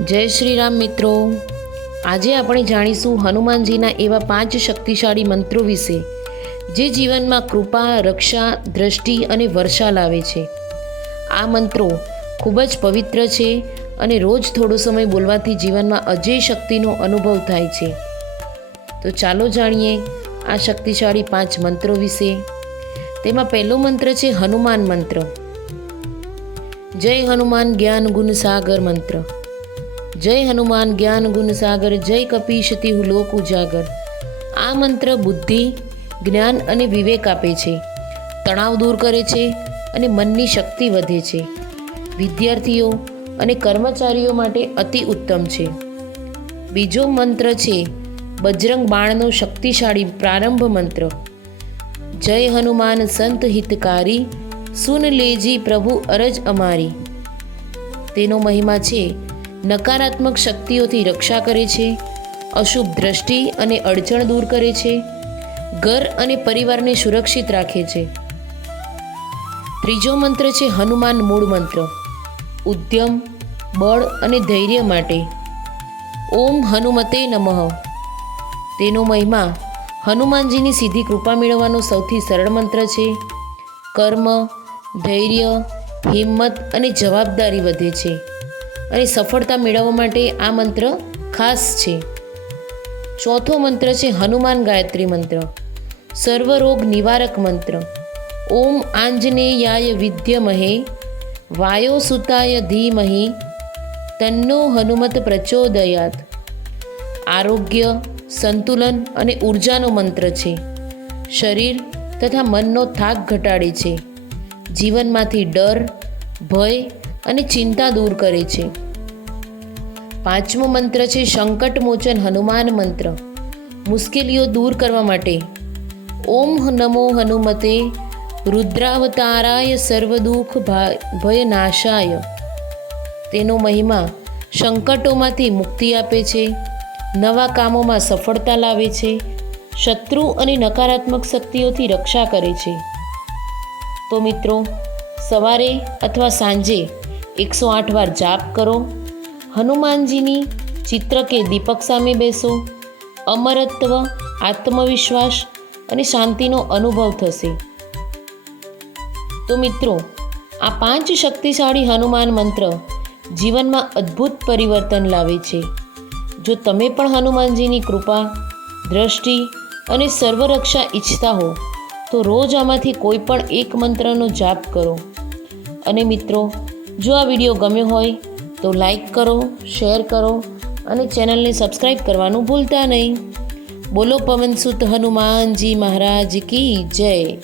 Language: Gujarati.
જય શ્રી રામ મિત્રો. આજે આપણે જાણીશું હનુમાનજીના એવા પાંચ શક્તિશાળી મંત્રો વિશે, જે જીવનમાં કૃપા, રક્ષા, દ્રષ્ટિ અને વર્ષા લાવે છે. આ મંત્રો ખૂબ જ પવિત્ર છે અને રોજ થોડો સમય બોલવાથી જીવનમાં અજય શક્તિનો અનુભવ થાય છે. તો ચાલો જાણીએ આ શક્તિશાળી પાંચ મંત્રો વિશે. તેમાં પહેલો મંત્ર છે હનુમાન મંત્ર. જય હનુમાન જ્ઞાન ગુણ સાગર મંત્ર. જય હનુમાન જ્ઞાન ગુણ સાગર, જય કપીશતિ લોક ઉજાગર. આ મંત્ર બુદ્ધિ, જ્ઞાન અને વિવેક આપે છે. તણાવ દૂર કરે છે અને મનની શક્તિ વધે છે. વિદ્યાર્થીઓ અને કર્મચારીઓ માટે અતિ ઉત્તમ છે. બીજો મંત્ર છે બજરંગ બાણનો શક્તિશાળી પ્રારંભ મંત્ર. જય હનુમાન સંત હિતકારી, સુન લેજી પ્રભુ અરજ અમારી. તેનો મહિમા છે નકારાત્મક શક્તિઓથી રક્ષા કરે છે, અશુભ દ્રષ્ટિ અને અડચણ દૂર કરે છે, ઘર અને પરિવારને સુરક્ષિત રાખે છે. ત્રીજો મંત્ર છે હનુમાન મૂળ મંત્ર. ઉદ્યમ, બળ અને ધૈર્ય માટે. ઓમ હનુમતે નમઃ. તેનો મહિમા હનુમાનજીની સીધી કૃપા મેળવવાનો સૌથી સરળ મંત્ર છે. કર્મ, ધૈર્ય, હિંમત અને જવાબદારી વધે છે. અને સફળતા મેળવવા માટે આ મંત્ર ખાસ છે. ચોથો મંત્ર છે હનુમાન ગાયત્રી મંત્ર. સર્વરોગ નિવારક મંત્ર. ઓમ આંજનેયાય વિદ્યમહે. વાયોસુતાય ધીમહી. તન્નો હનુમત પ્રચોદયાત. આરોગ્ય, સંતુલન અને ઉર્જાનો મંત્ર છે. શરીર તથા મનનો થાક ઘટાડે છે. જીવનમાંથી ડર, ભય અને ચિંતા દૂર કરે છે. પાંચમો મંત્ર છે સંકટ મોચન હનુમાન મંત્ર. મુશ્કેલીઓ દૂર કરવા માટે. ઓમ નમો હનુમતે રુદ્રાવતારાય સર્વદુઃખ ભયનાશાય. તેનો મહિમા સંકટોમાંથી મુક્તિ આપે છે, નવા કામોમાં સફળતા લાવે છે, શત્રુ અને નકારાત્મક શક્તિઓથી રક્ષા કરે છે. તો મિત્રો, સવારે અથવા સાંજે એકસો આઠ વાર જાપ કરો. હનુમાનજીની ચિત્ર કે દીપક સામે બેસો. અમરત્વ, આત્મવિશ્વાસ અને શાંતિનો અનુભવ થશે. તો મિત્રો, આ પાંચ શક્તિશાળી હનુમાન મંત્ર જીવનમાં અદ્ભુત પરિવર્તન લાવે છે. જો તમે પણ હનુમાનજીની કૃપા, દ્રષ્ટિ અને સર્વરક્ષા ઈચ્છતા હો, તો રોજ આમાંથી કોઈ પણ એક મંત્રનો જાપ કરો. અને મિત્રો જો આ વીડિયો ગમ્યો હોય તો લાઈક કરો, શેર કરો અને ચેનલને સબસ્ક્રાઈબ કરવાનું ભૂલતા નહીં. બોલો પવન સુત હનુમાનજી મહારાજ કી જય.